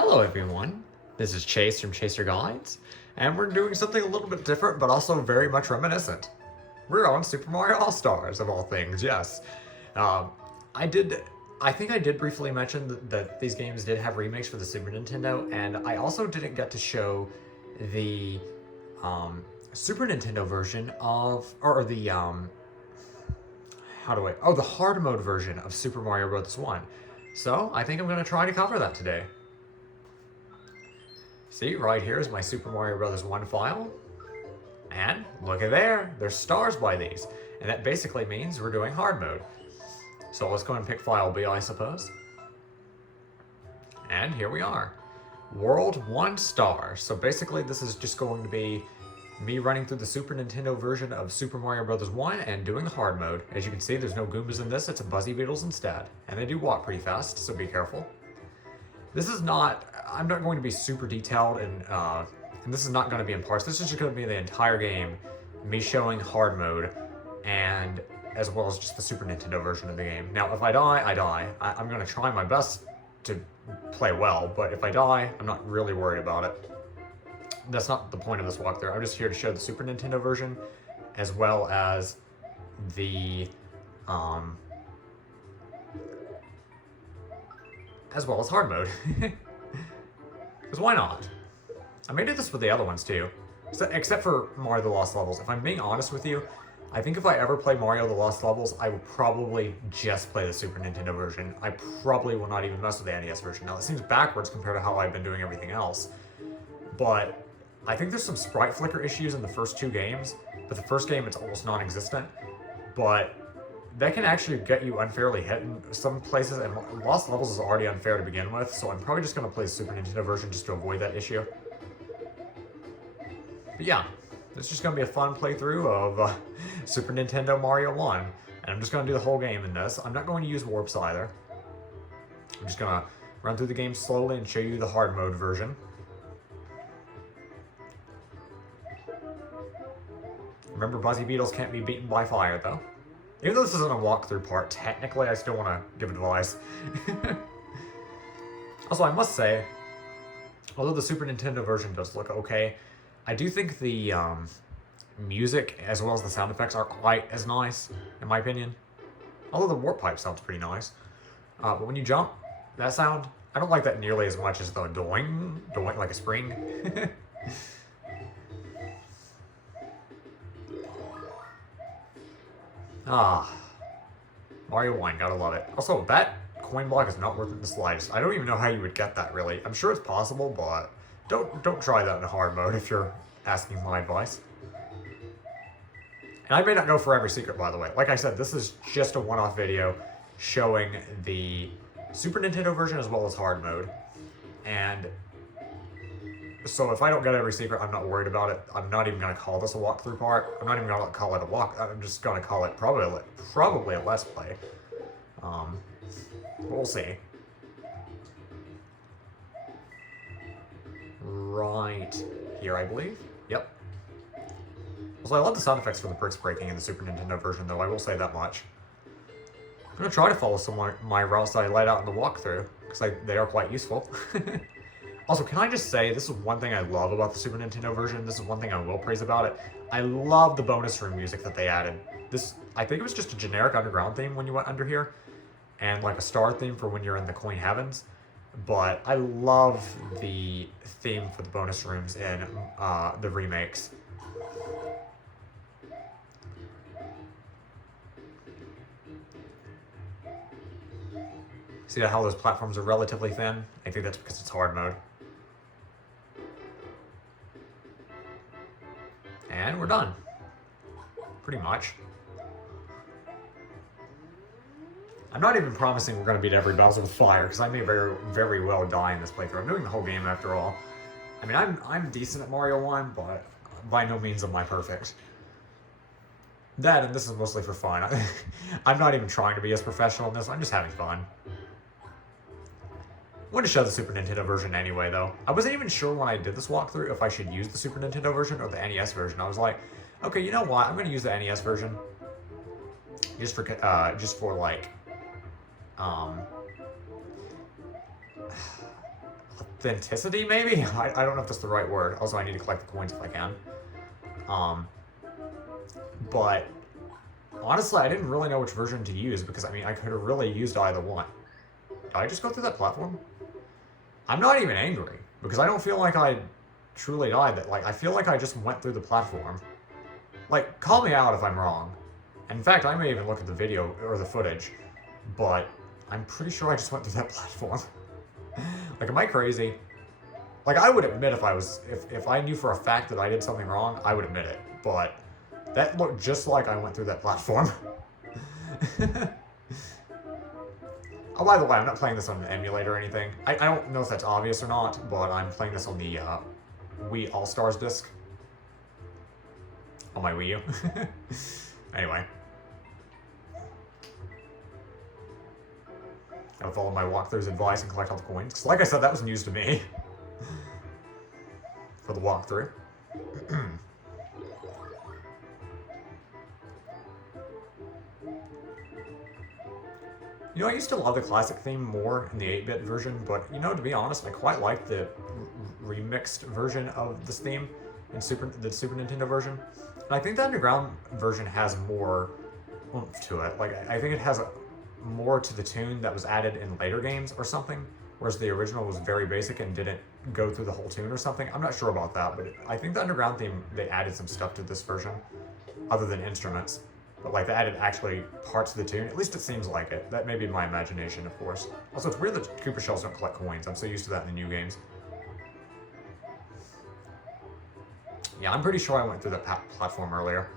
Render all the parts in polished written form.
Hello everyone, this is Chase from Chaser Guides, and we're doing something a little bit different but also very much reminiscent. We're on Super Mario All-Stars of all things, yes. Um, I did, I think I did briefly mention that these games did have remakes for the Super Nintendo, and I also didn't get to show the Super Nintendo version of, or the, the hard mode version of Super Mario Bros. 1. So I think I'm going to try to cover that today. See, right here is my Super Mario Bros. 1 file. And look at there, there's stars by these. And that basically means we're doing hard mode. So let's go and pick file B, I suppose. And here we are. World 1 star. So basically this is just going to be me running through the Super Nintendo version of Super Mario Bros. 1 and doing the hard mode. As you can see, there's no Goombas in this, it's a Buzzy Beetles instead. And they do walk pretty fast, so be careful. This is not, I'm not going to be super detailed and this is not going to be in parts. This is just going to be the entire game, me showing hard mode, and as well as just the Super Nintendo version of the game. Now, if I die, I die. I'm going to try my best to play well, but if I die, I'm not really worried about it. That's not the point of this walkthrough. I'm just here to show the Super Nintendo version, as well as the, hard mode. Because why not? I may do this with the other ones too. Except for Mario the Lost Levels. If I'm being honest with you, I think if I ever play Mario the Lost Levels, I will probably just play the Super Nintendo version. I probably will not even mess with the NES version. Now, that seems backwards compared to how I've been doing everything else. But I think there's some sprite flicker issues in the first two games. But the first game, it's almost non-existent. But that can actually get you unfairly hit in some places, and Lost Levels is already unfair to begin with, so I'm probably just going to play the Super Nintendo version just to avoid that issue. But yeah, it's just going to be a fun playthrough of Super Nintendo Mario 1, and I'm just going to do the whole game in this. I'm not going to use warps either. I'm just going to run through the game slowly and show you the hard mode version. Remember, Buzzy Beetles can't be beaten by fire, though. Even though this isn't a walkthrough part, technically I still want to give advice. Also, I must say, although the Super Nintendo version does look okay, I do think the music as well as the sound effects aren't quite as nice, in my opinion. Although the warp pipe sounds pretty nice. But when you jump, that sound, I don't like that nearly as much as the doing, doing like a spring. Mario 1, gotta love it. Also, that coin block is not worth it in the slightest. I don't even know how you would get that, really. I'm sure it's possible, but don't try that in hard mode if you're asking my advice. And I may not go for every secret, by the way. Like I said, this is just a one-off video showing the Super Nintendo version as well as hard mode. And so if I don't get every secret, I'm not worried about it. I'm not even going to call this a walkthrough part. I'm not even going to call it a walk. I'm just going to call it probably a Let's Play. We'll see. Right here, I believe. Yep. Also, I love the sound effects for the bricks breaking in the Super Nintendo version, though. I will say that much. I'm going to try to follow some of my routes that I laid out in the walkthrough, because they are quite useful. Also, can I just say, this is one thing I love about the Super Nintendo version. This is one thing I will praise about it. I love the bonus room music that they added. This, I think it was just a generic underground theme when you went under here, and like a star theme for when you're in the Coin Heavens. But I love the theme for the bonus rooms in the remakes. See how those platforms are relatively thin? I think that's because it's hard mode. And we're done. Pretty much. I'm not even promising we're going to beat every Bowser with fire, because I may very, very well die in this playthrough. I'm doing the whole game after all. I mean, I'm decent at Mario 1, but by no means am I perfect. That, and this is mostly for fun. I'm not even trying to be as professional in this, I'm just having fun. I wanted to show the Super Nintendo version anyway, though. I wasn't even sure when I did this walkthrough if I should use the Super Nintendo version or the NES version. I was like, okay, you know what? I'm going to use the NES version. Just for like, authenticity, maybe? I don't know if that's the right word. Also, I need to collect the coins if I can. But honestly, I didn't really know which version to use because, I mean, I could have really used either one. Did I just go through that platform? I'm not even angry because I don't feel like I truly died. That like I feel like I just went through the platform. Like, call me out if I'm wrong. In fact, I may even look at the video or the footage, but I'm pretty sure I just went through that platform. Like, am I crazy? Like, I would admit if I knew for a fact that I did something wrong, I would admit it. But that looked just like I went through that platform. Oh, by the way, I'm not playing this on an emulator or anything. I don't know if that's obvious or not, but I'm playing this on the Wii All-Stars disc. On my Wii U. Anyway. Gotta follow my walkthrough's advice and collect all the coins. Because like I said, that was news to me. For the walkthrough. You know, I used to love the classic theme more in the 8-bit version, but, you know, to be honest, I quite like the remixed version of this theme in the Super Nintendo version. And I think the Underground version has more oomph to it. Like, I think it has more to the tune that was added in later games or something, whereas the original was very basic and didn't go through the whole tune or something. I'm not sure about that, but I think the Underground theme, they added some stuff to this version, other than instruments. But like, they added actually parts of the tune. At least it seems like it. That may be my imagination, of course. Also, it's weird that Koopa Shells don't collect coins. I'm so used to that in the new games. Yeah, I'm pretty sure I went through the platform earlier.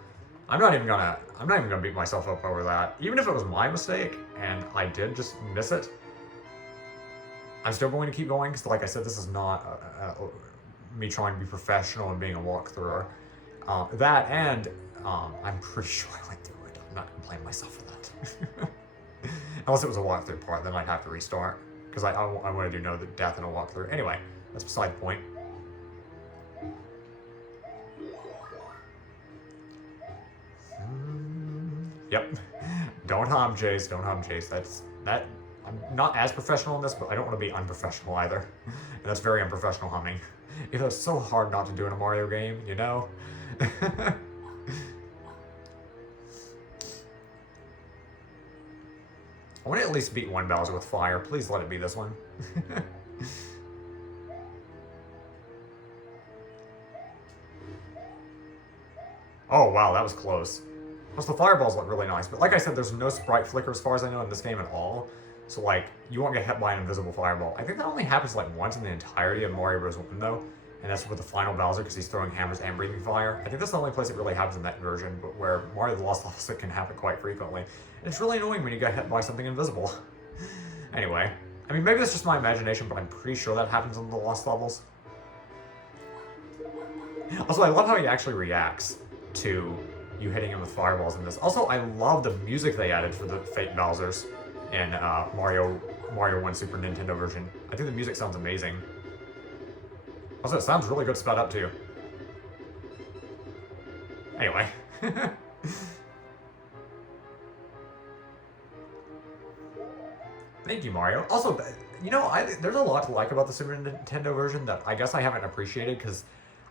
I'm not even gonna beat myself up over that. Even if it was my mistake and I did just miss it, I'm still going to keep going because, like I said, this is not me trying to be professional and being a walkthrower. That and I'm pretty sure I went through it. I'm not gonna blame myself for that. Unless it was a walkthrough part, then I'd have to restart because I want to do no death in a walkthrough. Anyway, that's beside the point. Yep. Don't hum, Jace. Don't hum, Jace. That. I'm not as professional in this, but I don't want to be unprofessional either. And that's very unprofessional humming. It's so hard not to do in a Mario game, you know? I want to at least beat one Bowser with fire. Please let it be this one. Oh, wow, that was close. Plus, the fireballs look really nice, but like I said, there's no sprite flicker as far as I know in this game at all. So, like, you won't get hit by an invisible fireball. I think that only happens, like, once in the entirety of Mario Bros. 1, though. And that's with the final Bowser, because he's throwing hammers and breathing fire. I think that's the only place it really happens in that version, but where Mario the Lost Levels, it can happen quite frequently. And it's really annoying when you get hit by something invisible. Anyway, I mean, maybe that's just my imagination, but I'm pretty sure that happens in the Lost Levels. Also, I love how he actually reacts to you hitting him with fireballs in this. Also, I love the music they added for the Fate Bowsers in Mario 1 Super Nintendo version. I think the music sounds amazing. Also, it sounds really good sped up too. Anyway. Thank you, Mario. Also, you know, there's a lot to like about the Super Nintendo version that I guess I haven't appreciated because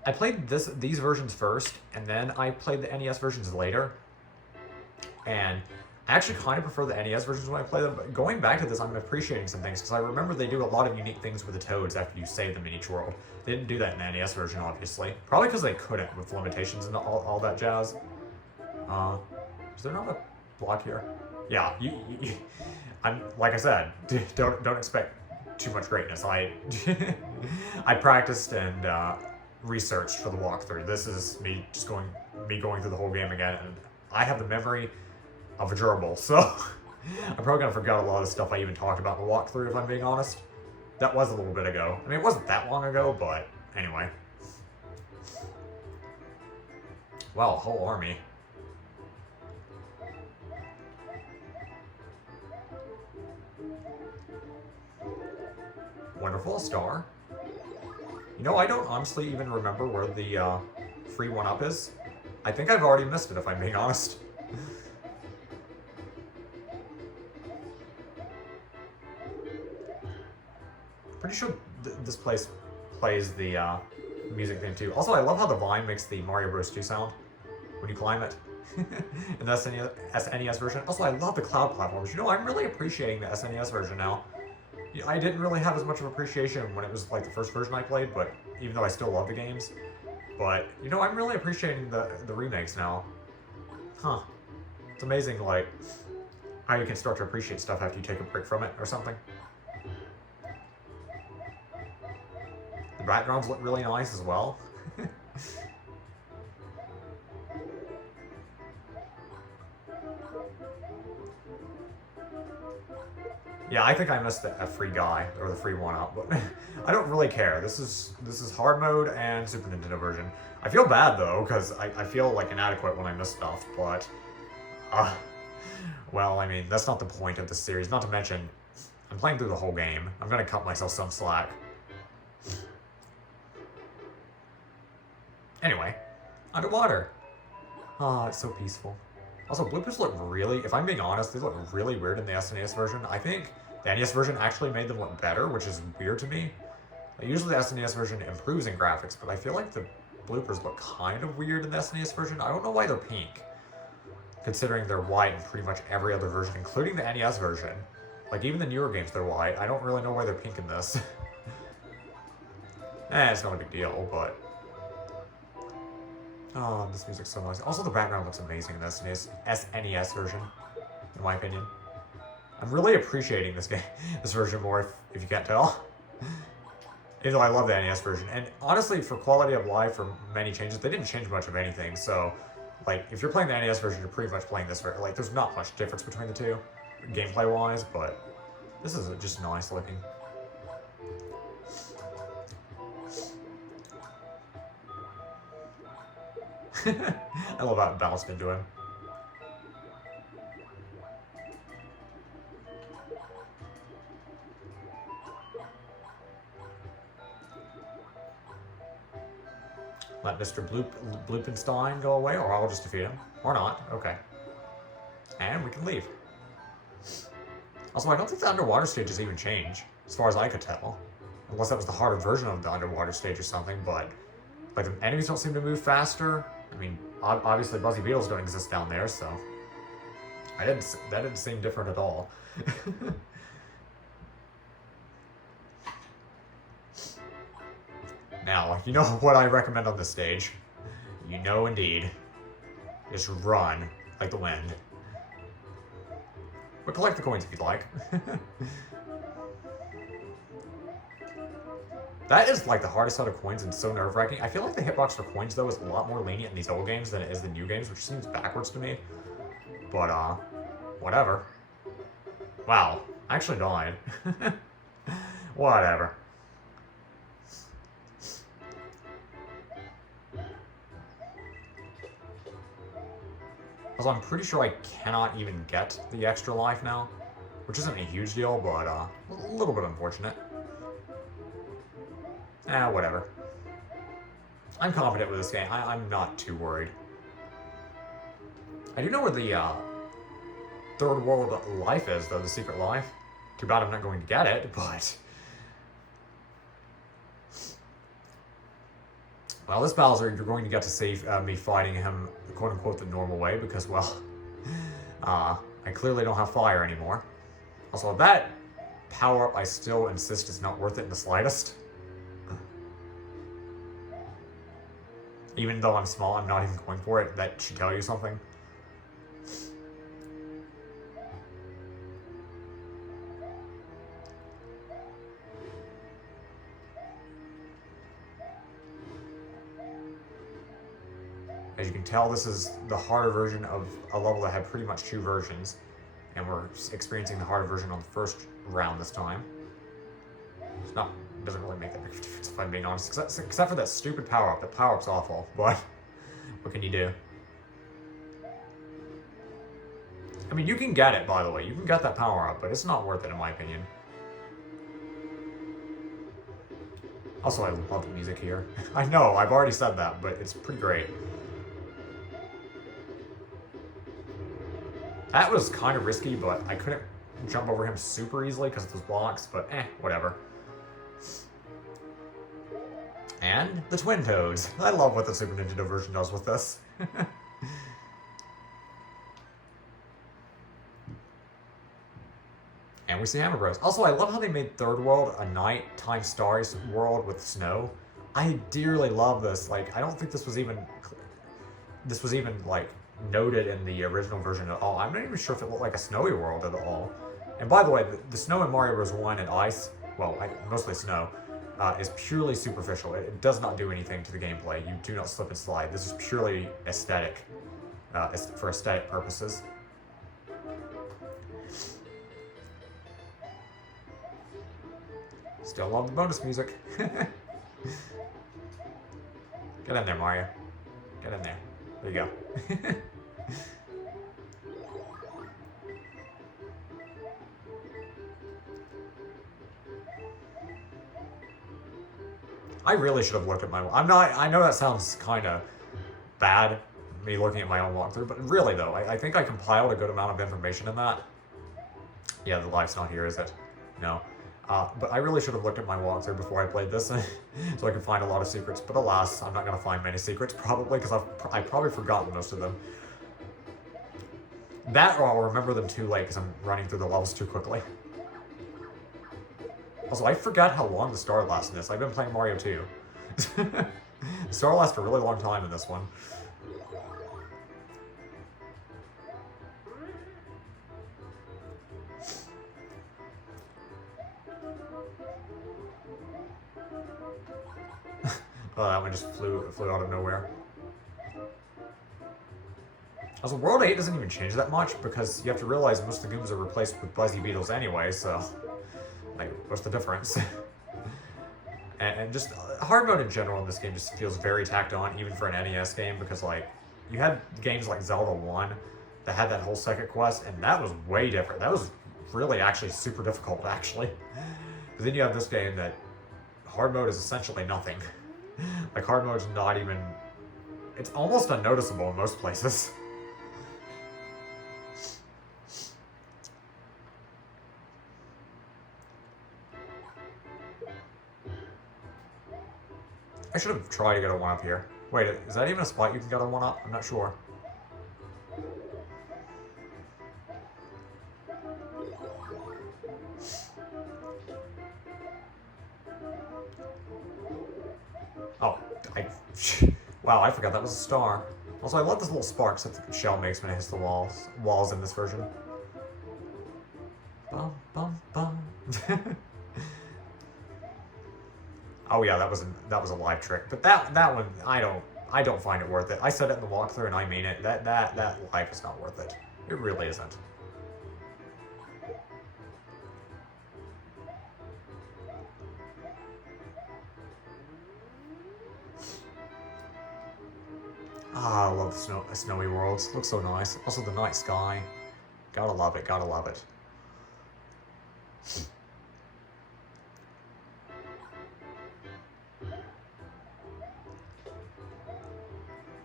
I played these versions first, and then I played the NES versions later. And I actually kind of prefer the NES versions when I play them, but going back to this, I'm appreciating some things, because I remember they do a lot of unique things with the Toads after you save them in each world. They didn't do that in the NES version, obviously. Probably because they couldn't, with limitations and all that jazz. Is there not a block here? Yeah, I'm, like I said, don't expect too much greatness. I practiced and researched for the walkthrough. This is me going through the whole game again, and I have the memory of a gerbil, so I'm probably gonna forget a lot of the stuff I even talked about in the walkthrough, if I'm being honest. That was a little bit ago. I mean, it wasn't that long ago, but anyway. Wow, a whole army. Wonderful, star. You know, I don't honestly even remember where the free 1-up is. I think I've already missed it, if I'm being honest. Pretty sure this place plays the music theme too. Also, I love how the vine makes the Mario Bros. 2 sound when you climb it. In the SNES version. Also, I love the cloud platforms. You know, I'm really appreciating the SNES version now. I didn't really have as much of appreciation when it was like the first version I played, but even though I still love the games. But, you know, I'm really appreciating the remakes now. Huh. It's amazing, like, how you can start to appreciate stuff after you take a break from it or something. The backgrounds look really nice as well. Yeah, I think I missed a free guy, or the free one-up, but I don't really care. This is hard mode and Super Nintendo version. I feel bad, though, because I feel, like, inadequate when I miss stuff, but... well, I mean, that's not the point of this series. Not to mention, I'm playing through the whole game. I'm gonna cut myself some slack. Anyway, underwater. Ah, it's so peaceful. Also, bloopers look really, if I'm being honest, they look really weird in the SNES version. I think the NES version actually made them look better, which is weird to me. Usually the SNES version improves in graphics, but I feel like the bloopers look kind of weird in the SNES version. I don't know why they're pink, considering they're white in pretty much every other version, including the NES version. Like, even the newer games, they're white. I don't really know why they're pink in this. It's not a big deal, but... oh, this music's so nice. Also, the background looks amazing in the SNES version, in my opinion. I'm really appreciating this game, this version more, if you can't tell. Even though I love the NES version. And honestly, for quality of life, for many changes, they didn't change much of anything. So, like, if you're playing the NES version, you're pretty much playing this version. Like, there's not much difference between the two, gameplay-wise, but this is just nice looking. I love how it bounced into him. Let Mr. Bloopenstein go away, or I'll just defeat him. Or not. Okay. And we can leave. Also, I don't think the underwater stages even change, as far as I could tell. Unless that was the harder version of the underwater stage or something, but... like, the enemies don't seem to move faster. I mean, obviously Buzzy Beetles don't exist down there, so... that didn't seem different at all. Now, you know what I recommend on this stage? You know indeed. Just run like the wind. But collect the coins if you'd like. That is like the hardest set of coins and so nerve-wracking. I feel like the hitbox for coins, though, is a lot more lenient in these old games than it is the new games, which seems backwards to me. But, whatever. Wow, I actually died. Whatever. Also, I'm pretty sure I cannot even get the extra life now, which isn't a huge deal, but a little bit unfortunate. Whatever. I'm confident with this game. I'm not too worried. I do know where the third world life is, though, the secret life. Too bad I'm not going to get it, but... well, this Bowser, you're going to get to see me fighting him, quote-unquote, the normal way, because, well, I clearly don't have fire anymore. Also, that power-up, I still insist, is not worth it in the slightest. Even though I'm small, I'm not even going for it. That should tell you something. As you can tell, this is the harder version of a level that had pretty much two versions. And we're experiencing the harder version on the first round this time. It's not... it doesn't really make that big difference, if I'm being honest. Except for that stupid power-up. The power-up's awful, but what can you do? I mean, you can get it, by the way. You can get that power-up, but it's not worth it, in my opinion. Also, I love the music here. I know, I've already said that, but it's pretty great. That was kind of risky, but I couldn't jump over him super easily because of those blocks, but whatever. And the Twin Toads. I love what the Super Nintendo version does with this. And we see Hammer Bros. Also, I love how they made Third World a nighttime starry world with snow. I dearly love this. Like, I don't think this was even like noted in the original version at all. I'm not even sure if it looked like a snowy world at all. And by the way, the snow in Mario Bros. 1 and ice, well, mostly snow, is purely superficial. It does not do anything to the gameplay. You do not slip and slide. This is purely aesthetic, for aesthetic purposes. Still love the bonus music. Get in there, Mario. Get in there. There you go. I really should have looked at my... I know that sounds kind of bad, me looking at my own walkthrough, but really though, I think I compiled a good amount of information in that. Yeah, the life's not here, is it? No. But I really should have looked at my walkthrough before I played this, so I could find a lot of secrets. But alas, I'm not going to find many secrets, probably, because I've probably forgotten most of them. That, or I'll remember them too late, because I'm running through the levels too quickly. Also, I forgot how long the star lasts in this. I've been playing Mario 2. The star lasts a really long time in this one. Oh, that one just flew out of nowhere. Also, World 8 doesn't even change that much because you have to realize most of the Goombas are replaced with Buzzy Beetles anyway, so... like, what's the difference? and just, hard mode in general in this game just feels very tacked on, even for an NES game, because, like, you had games like Zelda 1 that had that whole second quest, and that was way different. That was really actually super difficult, actually. But then you have this game that hard mode is essentially nothing. Like, hard mode's not even... it's almost unnoticeable in most places. I should have tried to get a 1-up here. Wait, is that even a spot you can get a 1-up? I'm not sure. Oh, wow, I forgot that was a star. Also, I love this little sparks that the shell makes when it hits the walls in this version. Bum, bum, bum. Oh yeah, that was a live trick. But that one, I don't find it worth it. I said it in the walkthrough and I mean it. That life is not worth it. It really isn't. Ah, I love the snowy worlds. Looks so nice. Also the night sky. Gotta love it, gotta love it.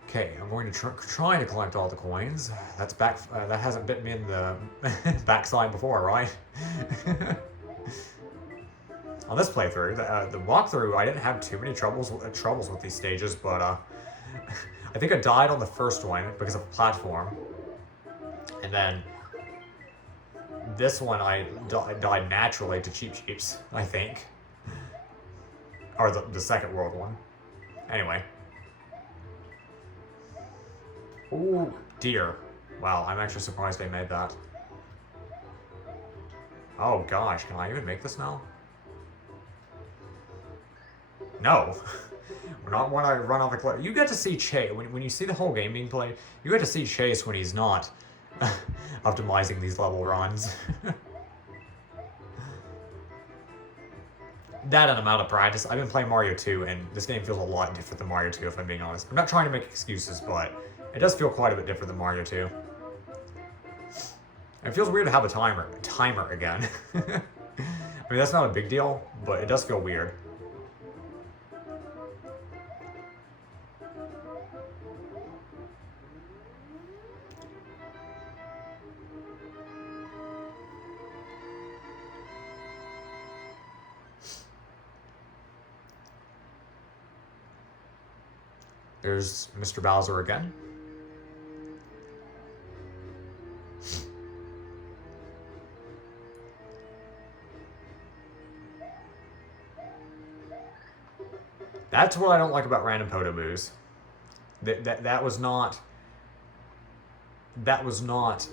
Okay, I'm going to try to collect all the coins. That's that hasn't bitten me in the backside before, right? On this playthrough, the walkthrough, I didn't have too many troubles with these stages, but I think I died on the first one because of a platform, and then this one I died naturally to Cheep Cheeps, I think, or the second world one. Anyway. Oh dear. Wow, I'm actually surprised they made that. Oh gosh, can I even make this now? No. Not when I run off the cliff. You get to see Chase, when you see the whole game being played, you get to see Chase when he's not optimizing these level runs. That and I'm out of practice. I've been playing Mario 2, and this game feels a lot different than Mario 2, if I'm being honest. I'm not trying to make excuses, but it does feel quite a bit different than Mario 2. It feels weird to have a timer again. I mean, that's not a big deal, but it does feel weird. there's Mr. Bowser again. That's what I don't like about random Podoboos. That was not. That was not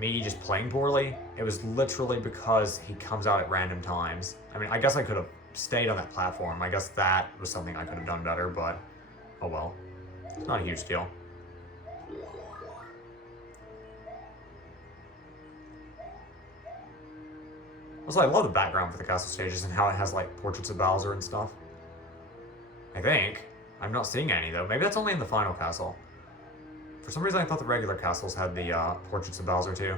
me just playing poorly. It was literally because he comes out at random times. I mean, I guess I could have stayed on that platform. I guess that was something I could have done better, but oh well. It's not a huge deal. Also, I love the background for the castle stages and how it has, like, portraits of Bowser and stuff. I think. I'm not seeing any, though. Maybe that's only in the final castle. For some reason, I thought the regular castles had the portraits of Bowser, too.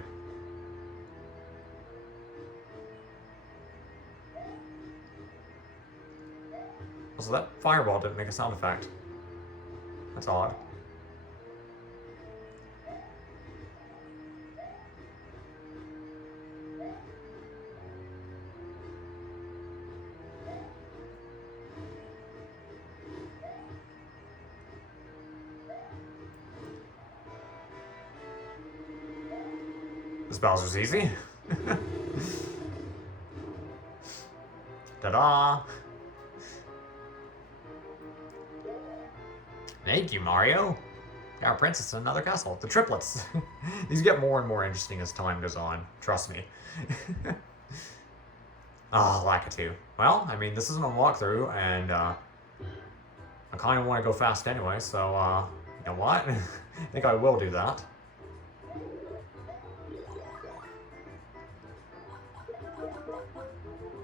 Also, that fireball didn't make a sound effect. That's odd. This Bowser's easy. Ta-da! Thank you, Mario. Our princess in another castle. The triplets. These get more and more interesting as time goes on. Trust me. Ah, Lakitu. Well, I mean, this isn't a walkthrough, and I kind of want to go fast anyway, so, you know what? I think I will do that.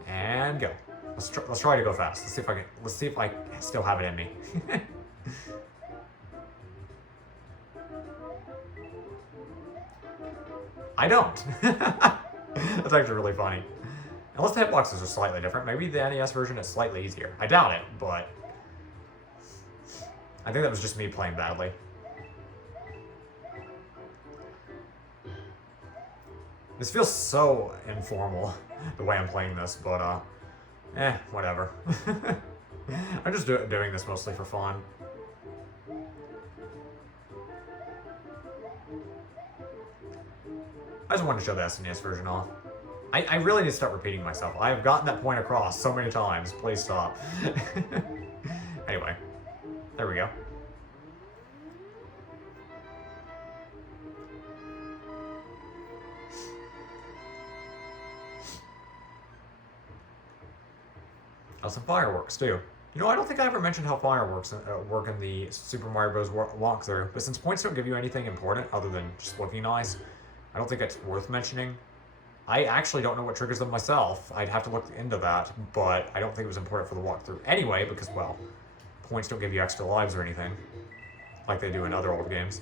And go. Let's try to go fast. Let's see if I still have it in me. I don't. That's actually really funny. Unless the hitboxes are slightly different. Maybe the NES version is slightly easier. I doubt it, but I think that was just me playing badly. This feels so informal, the way I'm playing this, but, whatever. I'm just doing this mostly for fun. I just wanted to show the SNES version off. I really need to start repeating myself. I have gotten that point across so many times. Please stop. Anyway, there we go. Oh, some fireworks, too. You know, I don't think I ever mentioned how fireworks work in the Super Mario Bros. Walkthrough, but since points don't give you anything important other than just looking nice, I don't think it's worth mentioning. I actually don't know what triggers them myself. I'd have to look into that, but I don't think it was important for the walkthrough anyway, because, well, points don't give you extra lives or anything, like they do in other old games.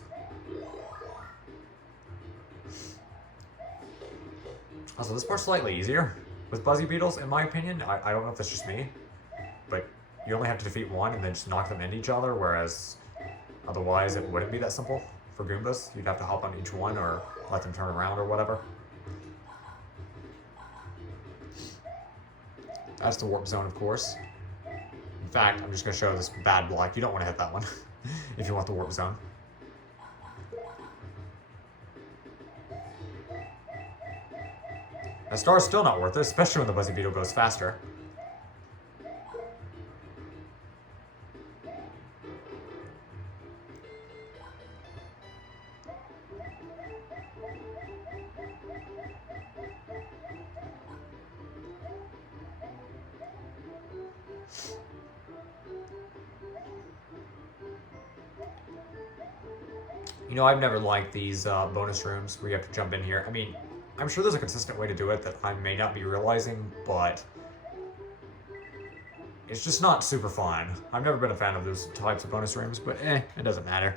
Also, this part's slightly easier with Buzzy Beetles, in my opinion. I don't know if that's just me, but you only have to defeat one and then just knock them into each other, whereas otherwise it wouldn't be that simple for Goombas. You'd have to hop on each one or let them turn around or whatever. That's the warp zone, of course. In fact, I'm just going to show this bad block. You don't want to hit that one if you want the warp zone. That star's still not worth it, especially when the Buzzy Beetle goes faster. You know, I've never liked these bonus rooms where you have to jump in here. I mean, I'm sure there's a consistent way to do it that I may not be realizing, but it's just not super fun. I've never been a fan of those types of bonus rooms, but it doesn't matter.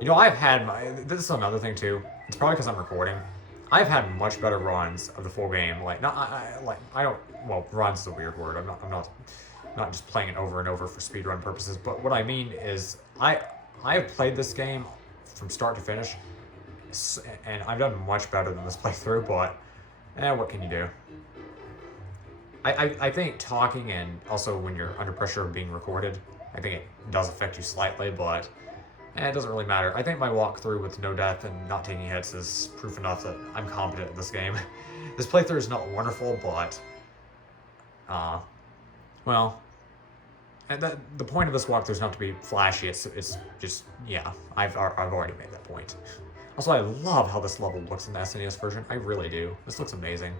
You know, this is another thing too. It's probably because I'm recording. I've had much better runs of the full game. Like, runs is a weird word. I'm not just playing it over and over for speedrun purposes. But what I mean is, I have played this game from start to finish. And I've done much better than this playthrough, but what can you do? I think talking and also when you're under pressure of being recorded, I think it does affect you slightly, but it doesn't really matter. I think my walkthrough with no death and not taking hits is proof enough that I'm competent in this game. This playthrough is not wonderful, but well, and the point of this walkthrough is not to be flashy. It's just, yeah, I've already made that point. Also, I love how this level looks in the SNES version. I really do. This looks amazing.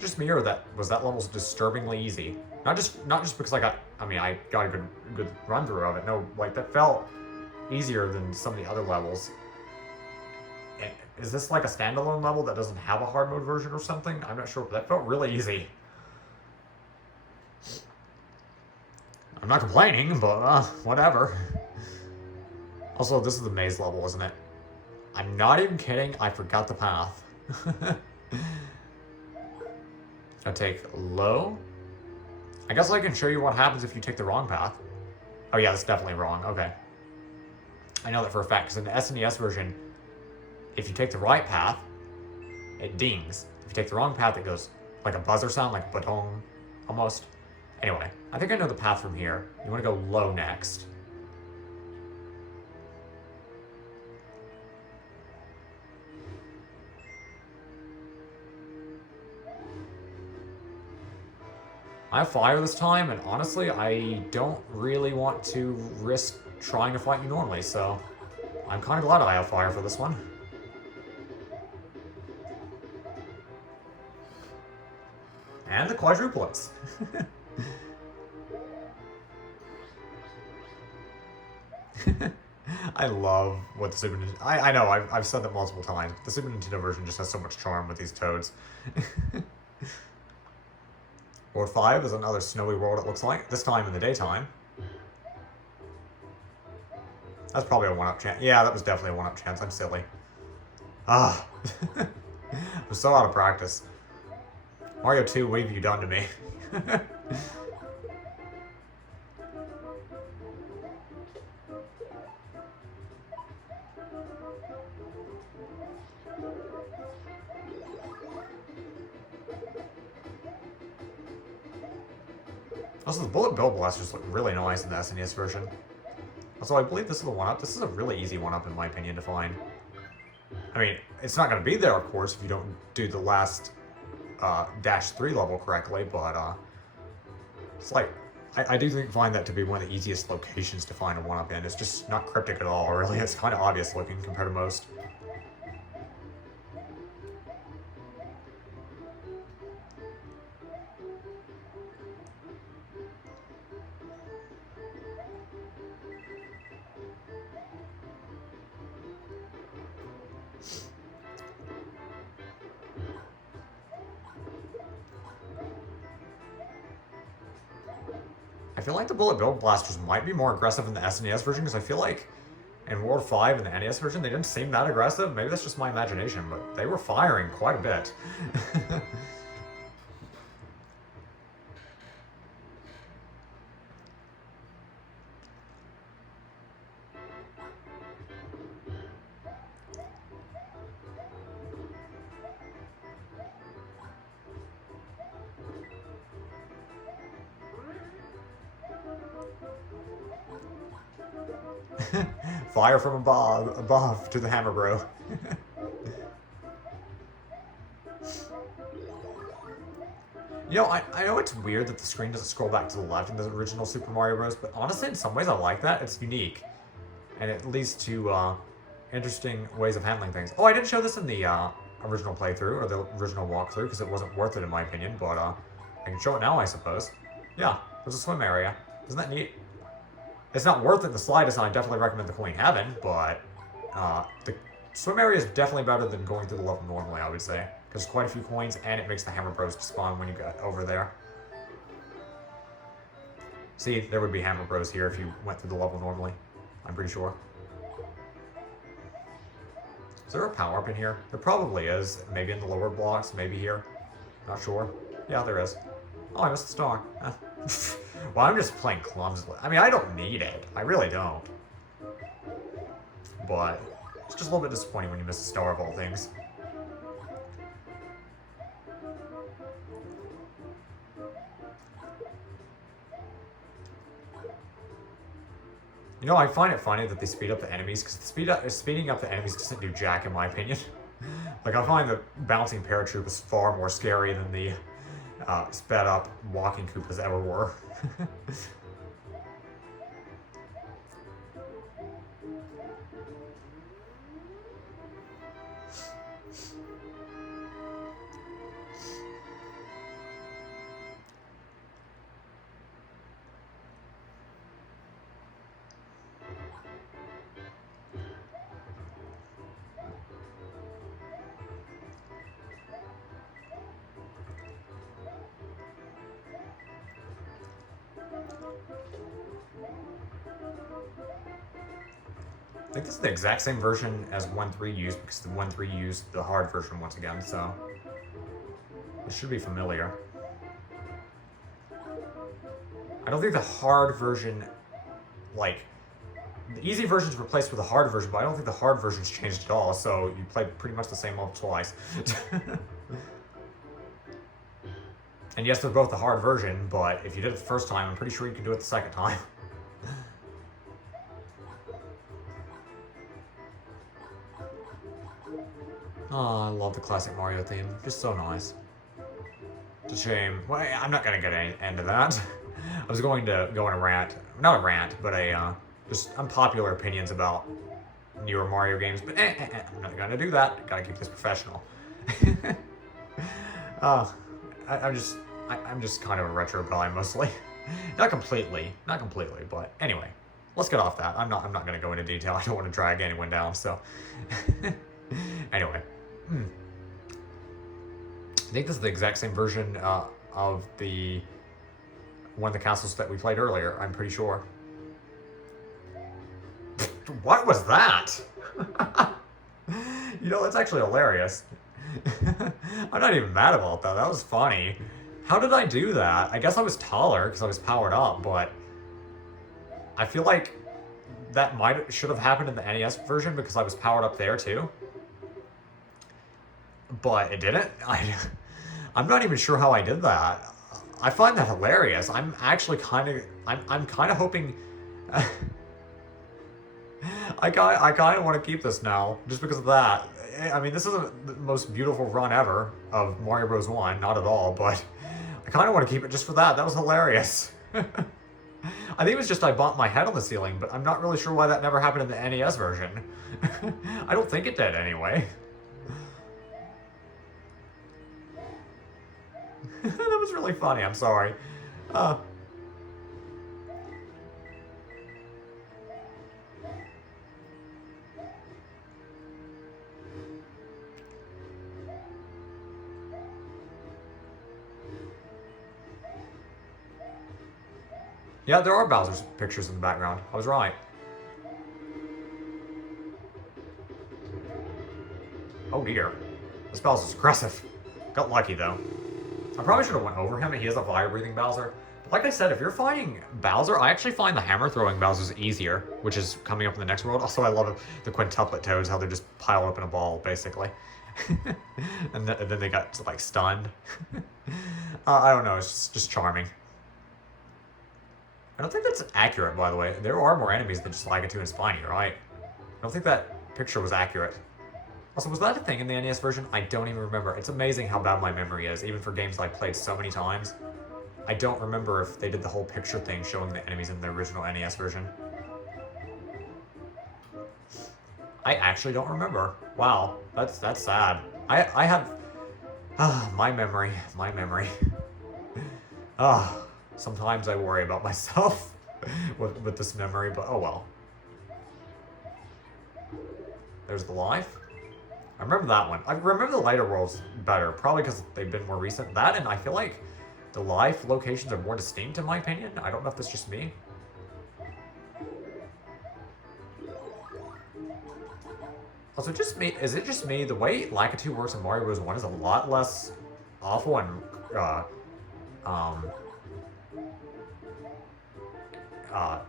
Just me, or was that level's disturbingly easy? Not just because I got a good run through of it. No, like that felt easier than some of the other levels. Is this like a standalone level that doesn't have a hard mode version or something? I'm not sure, but that felt really easy. I'm not complaining, but whatever. Also, this is the maze level, isn't it? I'm not even kidding, I forgot the path. I take low. I guess I can show you what happens if you take the wrong path. Oh yeah, that's definitely wrong. Okay. I know that for a fact, because in the SNES version, if you take the right path, it dings. If you take the wrong path, it goes like a buzzer sound, like batong, almost. Anyway, I think I know the path from here. You want to go low next. I have fire this time, and honestly, I don't really want to risk trying to fight you normally, so I'm kind of glad I have fire for this one. And the quadruplets. I love what the Super Nintendo... I know, I've said that multiple times. The Super Nintendo version just has so much charm with these toads. World 5 is another snowy world, it looks like. This time in the daytime. That's probably a 1-up chance. Yeah, that was definitely a 1-up chance. I'm silly. Ah. I'm so out of practice. Mario 2, what have you done to me? Also, the Bullet Bill Blasters look really nice in the SNES version. Also, I believe this is the 1-up. This is a really easy 1-up, in my opinion, to find. I mean, it's not going to be there, of course, if you don't do the last Dash 3 level correctly, but it's like, I do find that to be one of the easiest locations to find a 1-up in. It's just not cryptic at all, really. It's kind of obvious looking compared to most. I feel like the Bullet Bill Blasters might be more aggressive in the SNES version, because I feel like in World 5 in the NES version, they didn't seem that aggressive. Maybe that's just my imagination, but they were firing quite a bit. Fire from above to the hammer, bro. You know, I know it's weird that the screen doesn't scroll back to the left in the original Super Mario Bros., but honestly, in some ways I like that. It's unique. And it leads to interesting ways of handling things. Oh, I didn't show this in the original playthrough, or the original walkthrough, because it wasn't worth it in my opinion, but I can show it now, I suppose. Yeah, there's a swim area. Isn't that neat? It's not worth it in the slightest, and I definitely recommend the Queen Heaven, but the swim area is definitely better than going through the level normally, I would say. Because quite a few coins, and it makes the Hammer Bros spawn when you get over there. See, there would be Hammer Bros here if you went through the level normally. I'm pretty sure. Is there a power-up in here? There probably is. Maybe in the lower blocks, maybe here. Not sure. Yeah, there is. Oh, I missed the star. Well, I'm just playing clumsily. I mean, I don't need it. I really don't. But it's just a little bit disappointing when you miss a star of all things. You know, I find it funny that they speed up the enemies, because speeding up the enemies doesn't do jack, in my opinion. Like, I find the bouncing paratroopers far more scary than the sped up walking Koopas ever were. I think this is the exact same version as 1.3 used, because the 1.3 used the hard version once again, so it should be familiar. I don't think the hard version, like, the easy version's replaced with the hard version, but I don't think the hard version's changed at all, so you played pretty much the same level twice. And yes, they're both the hard version, but if you did it the first time, I'm pretty sure you can do it the second time. Oh, I love the classic Mario theme. Just so nice. It's a shame. Well, I'm not gonna get into that. I was going to go on a rant. Not a rant, but a, just unpopular opinions about newer Mario games, but I'm not gonna do that. Gotta keep this professional. I'm just kind of a retro guy mostly. Not completely, but anyway, let's get off that. I'm not gonna go into detail. I don't want to drag anyone down, so. Anyway. I think this is the exact same version of the one of the castles that we played earlier, I'm pretty sure. What was that? You know, that's actually hilarious. I'm not even mad about that. That was funny. How did I do that? I guess I was taller because I was powered up, but I feel like that should have happened in the NES version because I was powered up there too. But it didn't. I'm not even sure how I did that. I find that hilarious. I'm actually kind of hoping. I kind of want to keep this now just because of that. I mean, this isn't the most beautiful run ever of Mario Bros. 1, not at all, but I kind of want to keep it just for that. That was hilarious. I think it was just I bumped my head on the ceiling, but I'm not really sure why that never happened in the NES version. I don't think it did anyway. That was really funny, I'm sorry. Yeah, there are Bowser's pictures in the background. I was right. Oh dear. This Bowser's aggressive. Got lucky though. I probably should have went over him. He is a fire-breathing Bowser. But like I said, if you're fighting Bowser, I actually find the hammer-throwing Bowser's easier, which is coming up in the next world. Also, I love the quintuplet toads, how they're just piled up in a ball, basically. and then they got, like, stunned. I don't know, it's just charming. I don't think that's accurate, by the way. There are more enemies than just Lakitu and Spiny, right? I don't think that picture was accurate. Also, was that a thing in the NES version? I don't even remember. It's amazing how bad my memory is, even for games that I've played so many times. I don't remember if they did the whole picture thing showing the enemies in the original NES version. I actually don't remember. Wow, that's sad. I have... my memory. Ah, sometimes I worry about myself with this memory, but oh well. There's the life. I remember that one. I remember the later worlds better, probably because they've been more recent. That, and I feel like the life locations are more distinct in my opinion. I don't know if that's just me. Also, just me. Is it just me? The way Lakitu works in Mario Bros. 1 is a lot less awful and um, uh,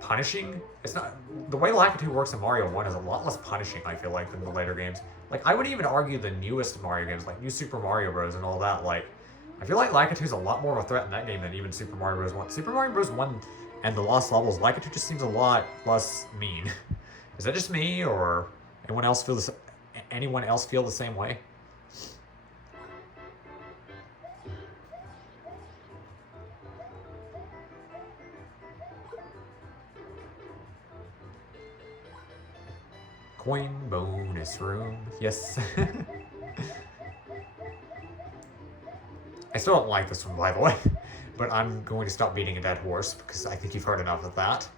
punishing. It's not the way Lakitu works in Mario 1 is a lot less punishing, I feel like, than the later games. Like, I would even argue the newest Mario games, like New Super Mario Bros. And all that, like, I feel like Lakitu's a lot more of a threat in that game than even Super Mario Bros. 1. Super Mario Bros. 1 and the Lost Levels, Lakitu just seems a lot less mean. Is that just me, or anyone else feel the same way? Coin bonus room. Yes. I still don't like this one, by the way. But I'm going to stop beating a dead horse because I think you've heard enough of that.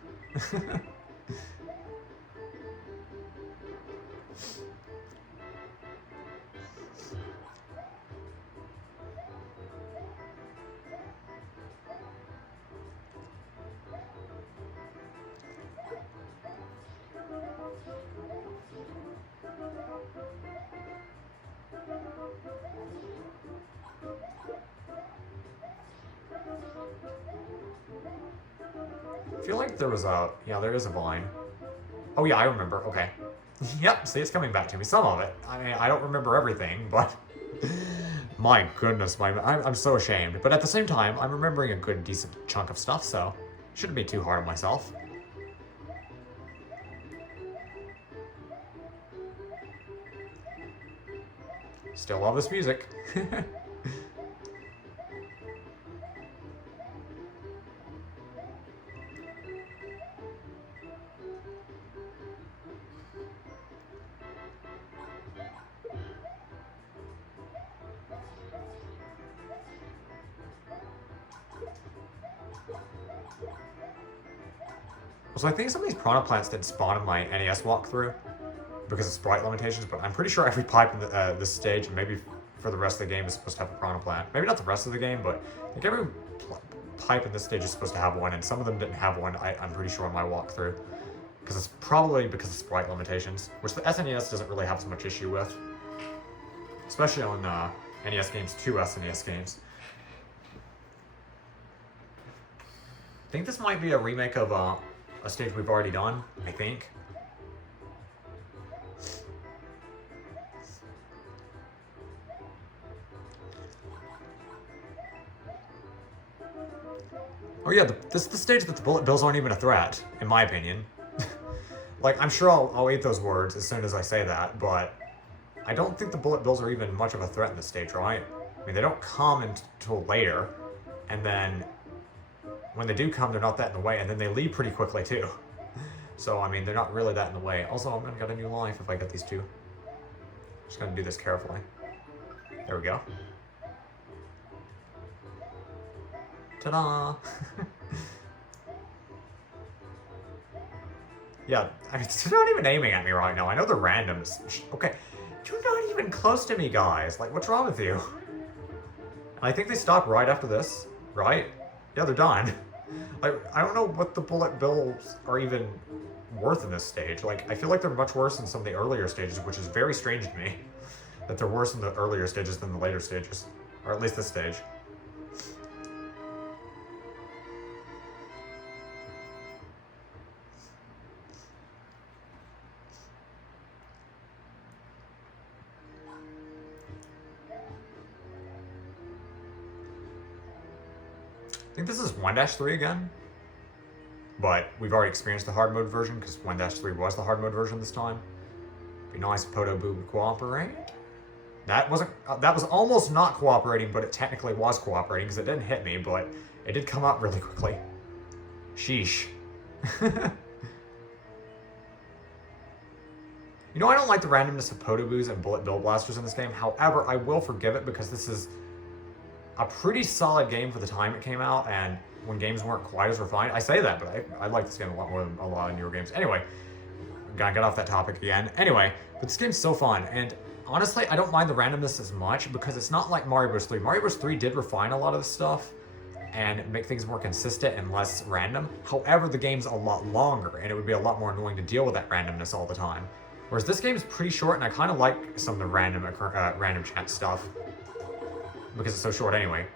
I feel like there was a... Yeah, there is a vine. Oh yeah, I remember. Okay. Yep, see, it's coming back to me. Some of it. I mean, I don't remember everything, but... My goodness, I'm so ashamed. But at the same time, I'm remembering a good, decent chunk of stuff, so... Shouldn't be too hard on myself. Still love this music. So I think some of these piranha plants didn't spawn in my NES walkthrough because of sprite limitations, but I'm pretty sure every pipe in this stage, and maybe for the rest of the game, is supposed to have a piranha plant. Maybe not the rest of the game, but I think every pipe in this stage is supposed to have one, and some of them didn't have one, I'm pretty sure, on my walkthrough. Because it's probably because of sprite limitations, which the SNES doesn't really have so much issue with. Especially on NES games, 2 SNES games. I think this might be a remake of a stage we've already done, I think. Oh yeah, this is the stage that the bullet bills aren't even a threat, in my opinion. Like, I'm sure I'll eat those words as soon as I say that, but I don't think the bullet bills are even much of a threat in this stage, right? I mean, they don't come until later, and then when they do come, they're not that in the way, and then they leave pretty quickly too. So, I mean, they're not really that in the way. Also, I'm gonna get a new life if I get these two. Just gonna do this carefully. There we go. Ta-da! Yeah, I mean, they're not even aiming at me right now. I know they're random. Okay, you're not even close to me, guys. Like, what's wrong with you? I think they stop right after this, right? Yeah, they're done. Like, I don't know what the bullet bills are even worth in this stage. Like, I feel like they're much worse in some of the earlier stages, which is very strange to me. That they're worse in the earlier stages than the later stages. Or at least this stage. I think this is 1-3 again. But we've already experienced the hard mode version because 1-3 was the hard mode version this time. Be nice if Podoboo would cooperate. That was almost not cooperating, but it technically was cooperating because it didn't hit me, but it did come up really quickly. Sheesh. You know, I don't like the randomness of Podoboos and Bullet Bill Blasters in this game. However, I will forgive it because this is a pretty solid game for the time it came out, and when games weren't quite as refined. I say that, but I like this game a lot more than a lot of newer games. Anyway, gotta get off that topic again. Anyway, but this game's so fun, and honestly, I don't mind the randomness as much because it's not like Mario Bros. 3. Mario Bros. 3 did refine a lot of the stuff and make things more consistent and less random. However, the game's a lot longer, and it would be a lot more annoying to deal with that randomness all the time. Whereas this game's pretty short, and I kind of like some of the random chance stuff because it's so short anyway.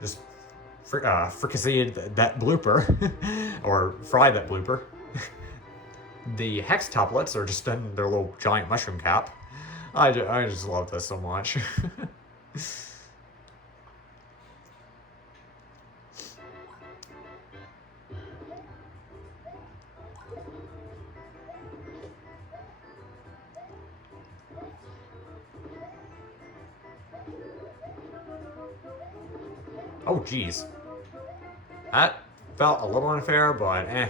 Just fricasseed that blooper, or fry that blooper. The hextuplets are just in their little giant mushroom cap. I just love this so much. Oh, geez. That felt a little unfair, but eh.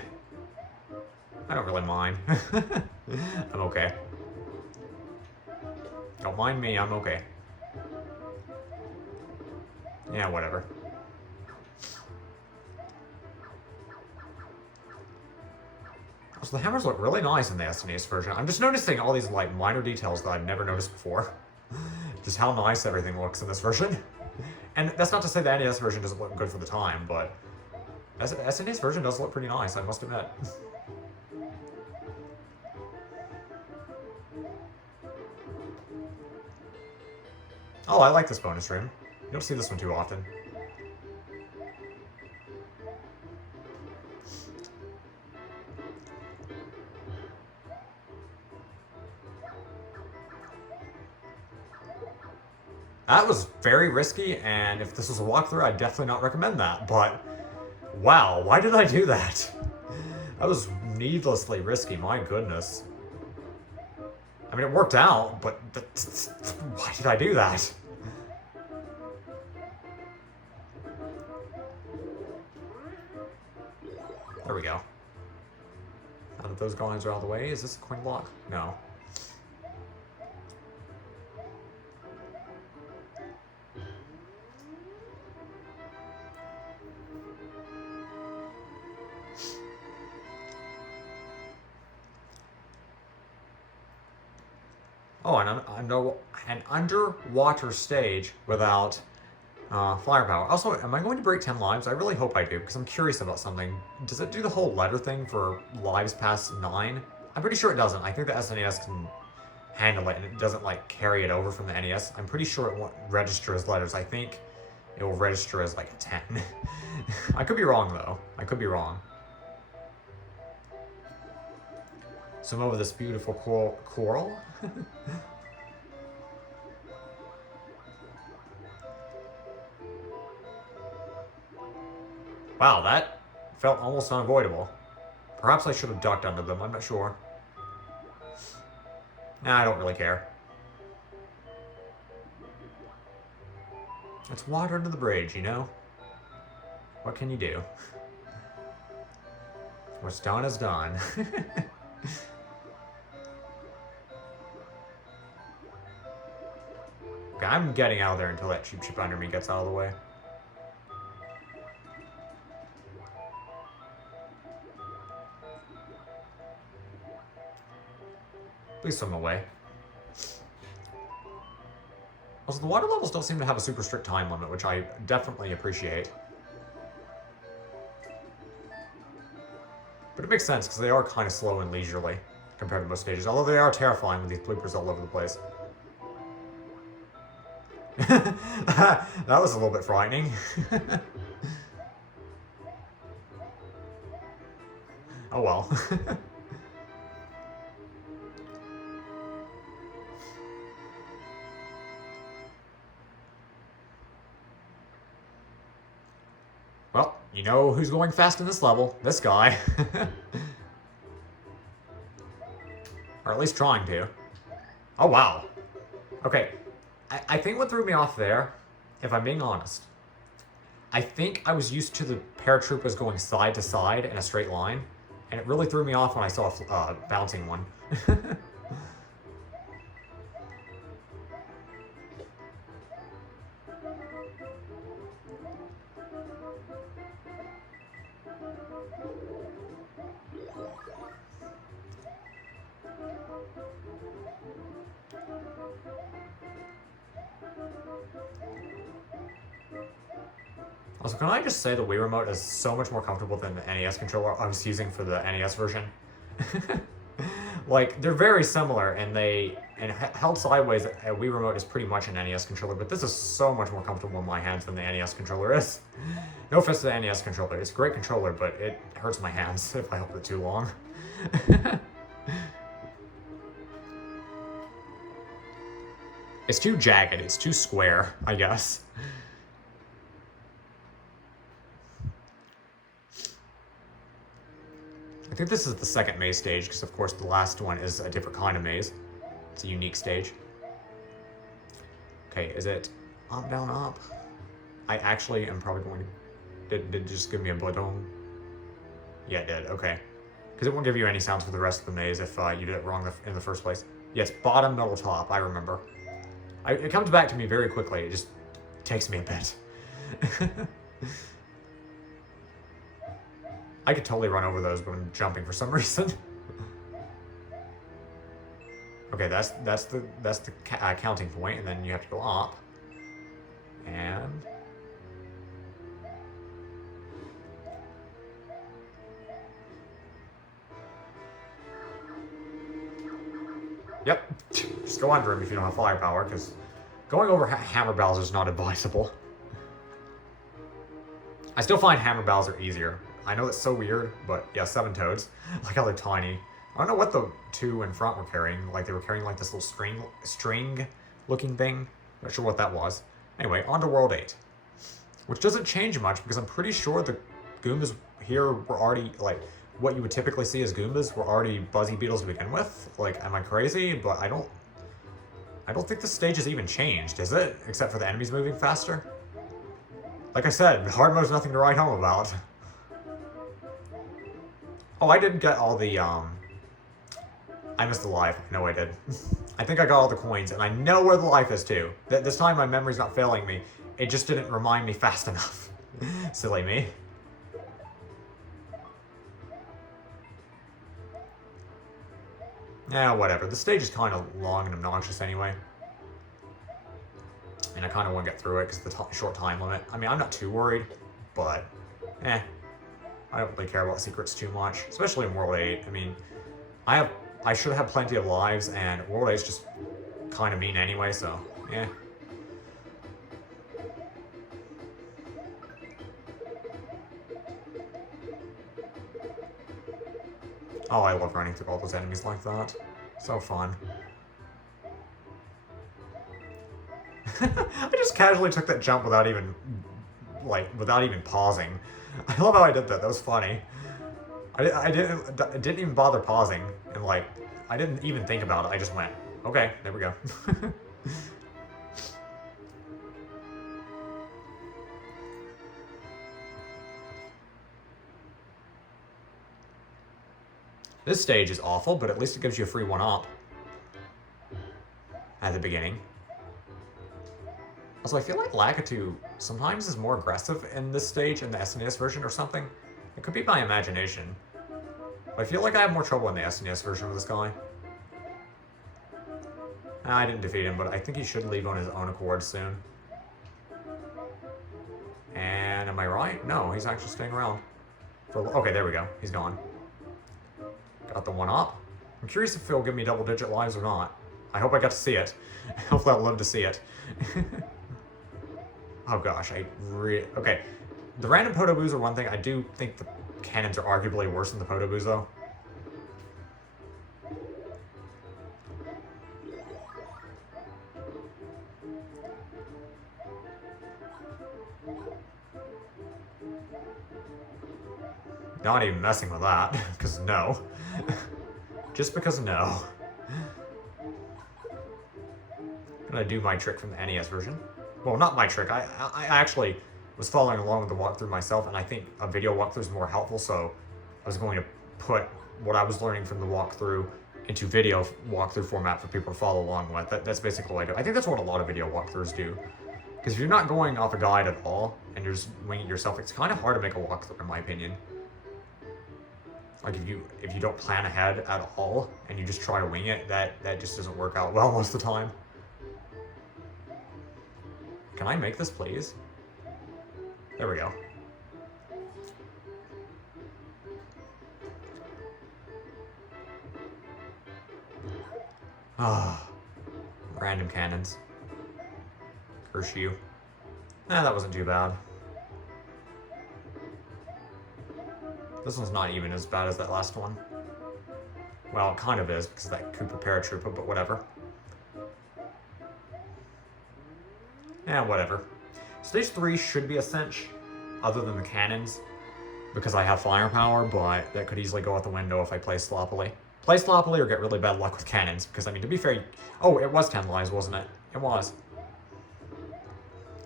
I don't really mind. I'm okay. Don't mind me, I'm okay. Yeah, whatever. So the hammers look really nice in the SNES version. I'm just noticing all these like minor details that I've never noticed before. Just how nice everything looks in this version. And that's not to say the NES version doesn't look good for the time, but SNES version does look pretty nice, I must admit. Oh, I like this bonus room. You don't see this one too often. That was very risky, and if this was a walkthrough, I'd definitely not recommend that, but wow, why did I do that? That was needlessly risky, my goodness. I mean, it worked out, but why did I do that? There we go. Now that those guys are out of the way, is this a coin block? No. Oh, and an underwater stage without firepower. Also, am I going to break 10 lives? I really hope I do, because I'm curious about something. Does it do the whole letter thing for lives past 9? I'm pretty sure it doesn't. I think the SNES can handle it, and it doesn't, like, carry it over from the NES. I'm pretty sure it won't register as letters. I think it will register as, like, a 10. I could be wrong, though. I could be wrong. Some over this beautiful coral. Wow, that felt almost unavoidable. Perhaps I should have ducked under them, I'm not sure. Nah, I don't really care. It's water under the bridge, you know? What can you do? What's done is done. Okay, I'm getting out of there until that cheap ship under me gets out of the way. At least I'm away. Also, the water levels don't seem to have a super strict time limit, which I definitely appreciate. But it makes sense, because they are kind of slow and leisurely compared to most stages, although they are terrifying with these bloopers all over the place. That was a little bit frightening. Oh well. Well, you know who's going fast in this level? This guy. Or at least trying to. Oh wow. Okay. I think what threw me off there, if I'm being honest, I think I was used to the paratroopers going side to side in a straight line, and it really threw me off when I saw a bouncing one. Also, can I just say the Wii Remote is so much more comfortable than the NES controller I was using for the NES version? Like, they're very similar, and held sideways, a Wii Remote is pretty much an NES controller, but this is so much more comfortable in my hands than the NES controller is. No offense to the NES controller, it's a great controller, but it hurts my hands if I hold it too long. It's too jagged, it's too square, I guess. I think this is the second maze stage, because of course the last one is a different kind of maze. It's a unique stage. Okay, is it up, down, up? I actually am probably going to... Did it just give me a bladong? Yeah, it did, okay. Because it won't give you any sounds for the rest of the maze if you did it wrong in the first place. Yes, bottom, middle, top, I remember. It comes back to me very quickly, it just takes me a bit. I could totally run over those when jumping for some reason. Okay, that's the counting point, and then you have to go up. And yep, just go under him if you don't have firepower, because going over Hammer Bowser is not advisable. I still find Hammer Bowser easier. I know that's so weird, but yeah, 7 toads. Like how they're tiny. I don't know what the two in front were carrying. Like they were carrying like this little string looking thing. Not sure what that was. Anyway, on to World 8. Which doesn't change much because I'm pretty sure the Goombas here were already like what you would typically see as Goombas were already Buzzy Beetles to begin with. Like, am I crazy? But I don't think the stage has even changed, is it? Except for the enemies moving faster. Like I said, hard mode's nothing to write home about. Oh, I didn't get all the, I missed the life. No, I did. I think I got all the coins, and I know where the life is, too. This time my memory's not failing me. It just didn't remind me fast enough. Silly me. Yeah, whatever. The stage is kind of long and obnoxious anyway. And I kind of want to get through it because of the short time limit. I mean, I'm not too worried, but I don't really care about secrets too much, especially in World 8. I mean, I should have plenty of lives, and World 8 is just kind of mean anyway, so, yeah. Oh, I love running through all those enemies like that. So fun. I just casually took that jump without even pausing. I love how I did that. That was funny. I didn't even bother pausing, and like, I didn't even think about it. I just went, okay, there we go. This stage is awful, but at least it gives you a free 1-up at the beginning. Also, I feel like Lakitu sometimes is more aggressive in this stage in the SNES version or something. It could be my imagination. But I feel like I have more trouble in the SNES version of this guy. I didn't defeat him, but I think he should leave on his own accord soon. And am I right? No, he's actually staying around. Okay, there we go. He's gone. Got the 1-up. I'm curious if he'll give me double-digit lives or not. I hope I got to see it. Hopefully I'll live to see it. Oh gosh, okay. The random Podoboos are one thing. I do think the cannons are arguably worse than the Podoboos, though. Not even messing with that, because no. Just because no. I'm gonna do my trick from the NES version. Well, not my trick. I actually was following along with the walkthrough myself, and I think a video walkthrough is more helpful, so I was going to put what I was learning from the walkthrough into video walkthrough format for people to follow along with. That's basically what I do. I think that's what a lot of video walkthroughs do. Because if you're not going off a guide at all, and you're just winging it yourself, it's kind of hard to make a walkthrough, in my opinion. Like, if you don't plan ahead at all, and you just try to wing it, that just doesn't work out well most of the time. Can I make this, please? There we go. Ah, random cannons. Curse you. That wasn't too bad. This one's not even as bad as that last one. Well, it kind of is because of that Koopa Paratrooper, but whatever. Whatever. Stage 3 should be a cinch, other than the cannons, because I have firepower, but that could easily go out the window if I play sloppily. Play sloppily or get really bad luck with cannons, because, I mean, to be fair... Oh, it was 10 lives, wasn't it? It was.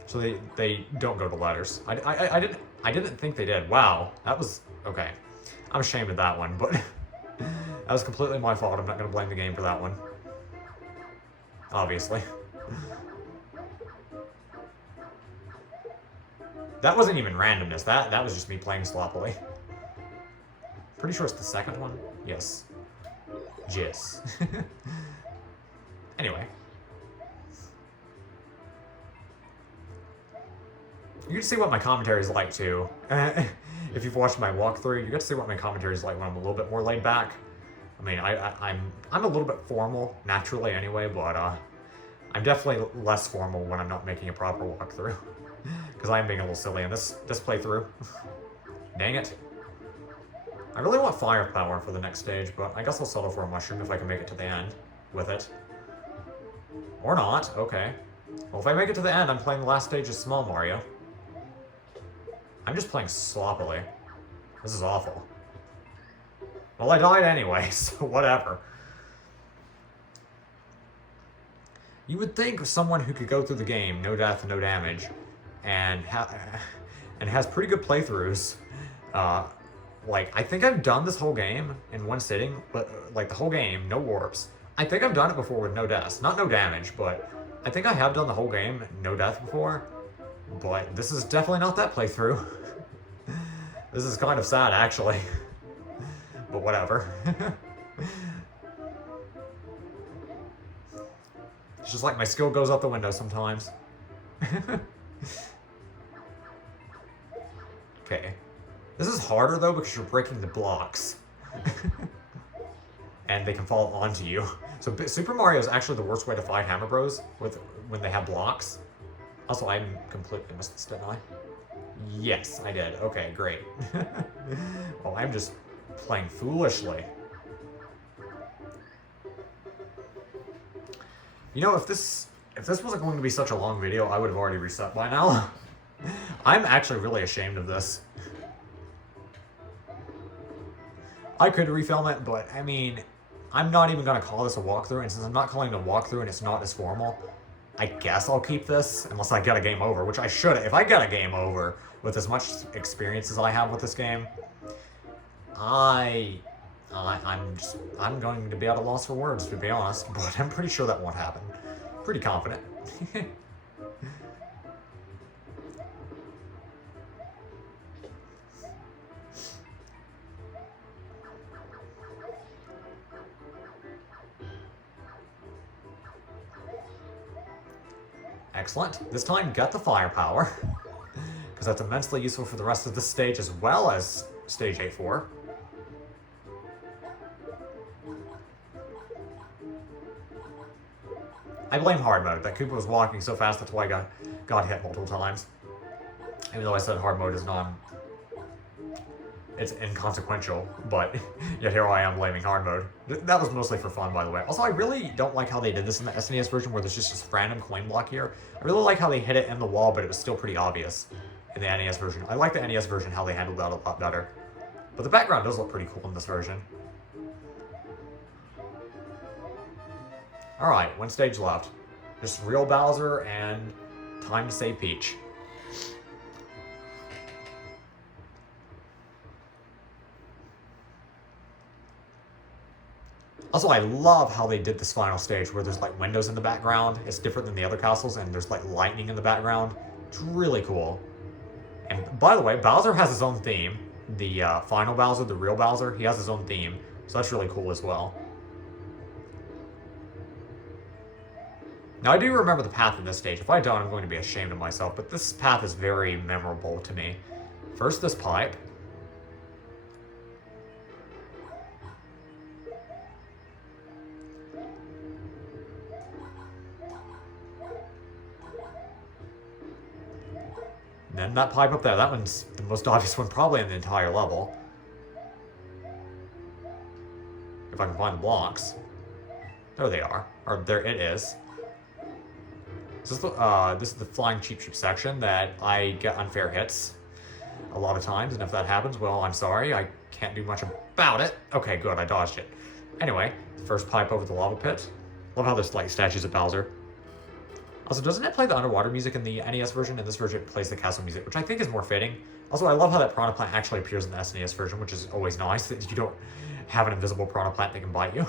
So they don't go to letters. I didn't think they did. Wow, that was... Okay. I'm ashamed of that one, but... that was completely my fault. I'm not going to blame the game for that one. Obviously. That wasn't even randomness. That was just me playing sloppily. Pretty sure it's the second one. Yes. Yes. Anyway. You get to see what my commentary is like, too. If you've watched my walkthrough, you get to see what my commentary is like when I'm a little bit more laid back. I mean, I'm a little bit formal, naturally anyway, but I'm definitely less formal when I'm not making a proper walkthrough. Because I am being a little silly in this playthrough. Dang it. I really want firepower for the next stage, but I guess I'll settle for a mushroom if I can make it to the end with it. Or not, okay. Well, if I make it to the end, I'm playing the last stage as Small Mario. I'm just playing sloppily. This is awful. Well, I died anyway, so whatever. You would think someone who could go through the game, no death, no damage, and has pretty good playthroughs. Like, I think I've done this whole game in one sitting, but like the whole game, no warps. I think I've done it before with no deaths. Not no damage, but I think I have done the whole game, no death before. But this is definitely not that playthrough. This is kind of sad, actually. But whatever. It's just like my skill goes out the window sometimes. Okay. This is harder, though, because you're breaking the blocks. And they can fall onto you. So Super Mario is actually the worst way to fight Hammer Bros when they have blocks. Also, I completely missed this, didn't I? Yes, I did. Okay, great. Well, I'm just playing foolishly. You know, if this wasn't going to be such a long video, I would have already reset by now. I'm actually really ashamed of this. I could refilm it, but I mean, I'm not even going to call this a walkthrough, and since I'm not calling it a walkthrough and it's not as formal, I guess I'll keep this, unless I get a game over, which I should. If I get a game over with as much experience as I have with this game, I'm going to be at a loss for words, to be honest, but I'm pretty sure that won't happen. Pretty confident. Excellent. This time, get the firepower, because that's immensely useful for the rest of this stage as well as stage 8-4. I blame hard mode. That Koopa was walking so fast, that's why I got hit multiple times. Even though I said hard mode is it's inconsequential, but yet here I am blaming hard mode. That was mostly for fun, by the way. Also, I really don't like how they did this in the SNES version, where there's just this random coin block here. I really like how they hit it in the wall, but it was still pretty obvious in the NES version. I like the NES version, how they handled that a lot better. But the background does look pretty cool in this version. Alright, one stage left. Just real Bowser and time to save Peach. Also, I love how they did this final stage where there's like windows in the background. It's different than the other castles, and there's like lightning in the background. It's really cool. And by the way, Bowser has his own theme. The final Bowser, the real Bowser, he has his own theme. So that's really cool as well. Now, I do remember the path in this stage. If I don't, I'm going to be ashamed of myself, but this path is very memorable to me. First, this pipe. And then that pipe up there. That one's the most obvious one probably in the entire level. If I can find the blocks. There they are. Or there it is. This is the flying cheap sheep section that I get unfair hits a lot of times, and if that happens, well, I'm sorry, I can't do much about it. Okay, good, I dodged it. Anyway, first pipe over the lava pit. Love how there's like statues of Bowser. Also, doesn't it play the underwater music in the NES version? In this version, it plays the castle music, which I think is more fitting. Also, I love how that Piranha Plant actually appears in the SNES version, which is always nice, that you don't have an invisible Piranha Plant that can bite you.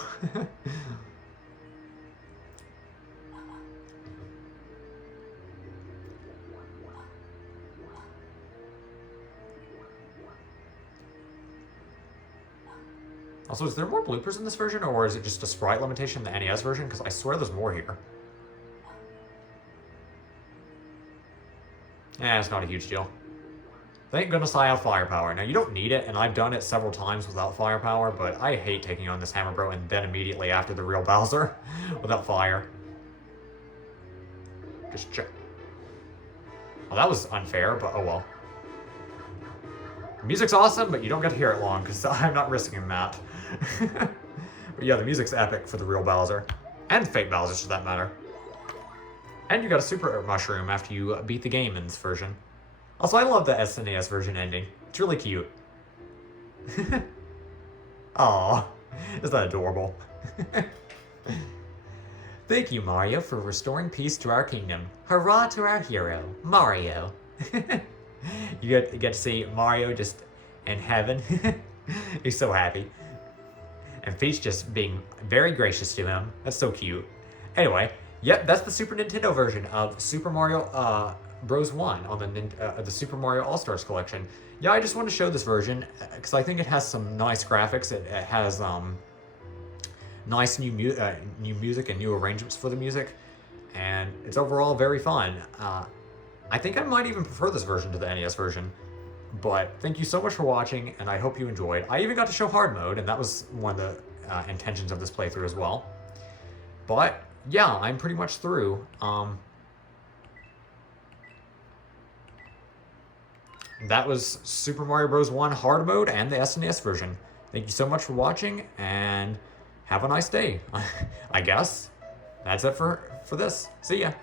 Also, is there more bloopers in this version, or is it just a sprite limitation in the NES version? Because I swear there's more here. It's not a huge deal. Thank goodness I have firepower. Now, you don't need it, and I've done it several times without firepower, but I hate taking on this Hammer Bro and then immediately after the real Bowser without fire. Just check. Well, that was unfair, but oh well. The music's awesome, but you don't get to hear it long, because I'm not risking that. But yeah, the music's epic for the real Bowser. And fake Bowser, for that matter. And you got a super mushroom after you beat the game in this version. Also, I love the SNES version ending. It's really cute. Aww, is that adorable? Thank you, Mario, for restoring peace to our kingdom. Hurrah to our hero, Mario. You get to see Mario just in heaven. He's so happy. And Peach just being very gracious to him. That's so cute. Anyway, yep, that's the Super Nintendo version of Super Mario Bros. 1 on the Super Mario All-Stars collection. Yeah, I just want to show this version because I think it has some nice graphics. It has nice new music and new arrangements for the music, and it's overall very fun. I think I might even prefer this version to the NES version. But thank you so much for watching, and I hope you enjoyed. I even got to show hard mode, and that was one of the intentions of this playthrough as well. But yeah, I'm pretty much through. That was Super Mario Bros. 1 hard mode and the SNES version. Thank you so much for watching, and have a nice day. I guess that's it for this. See ya.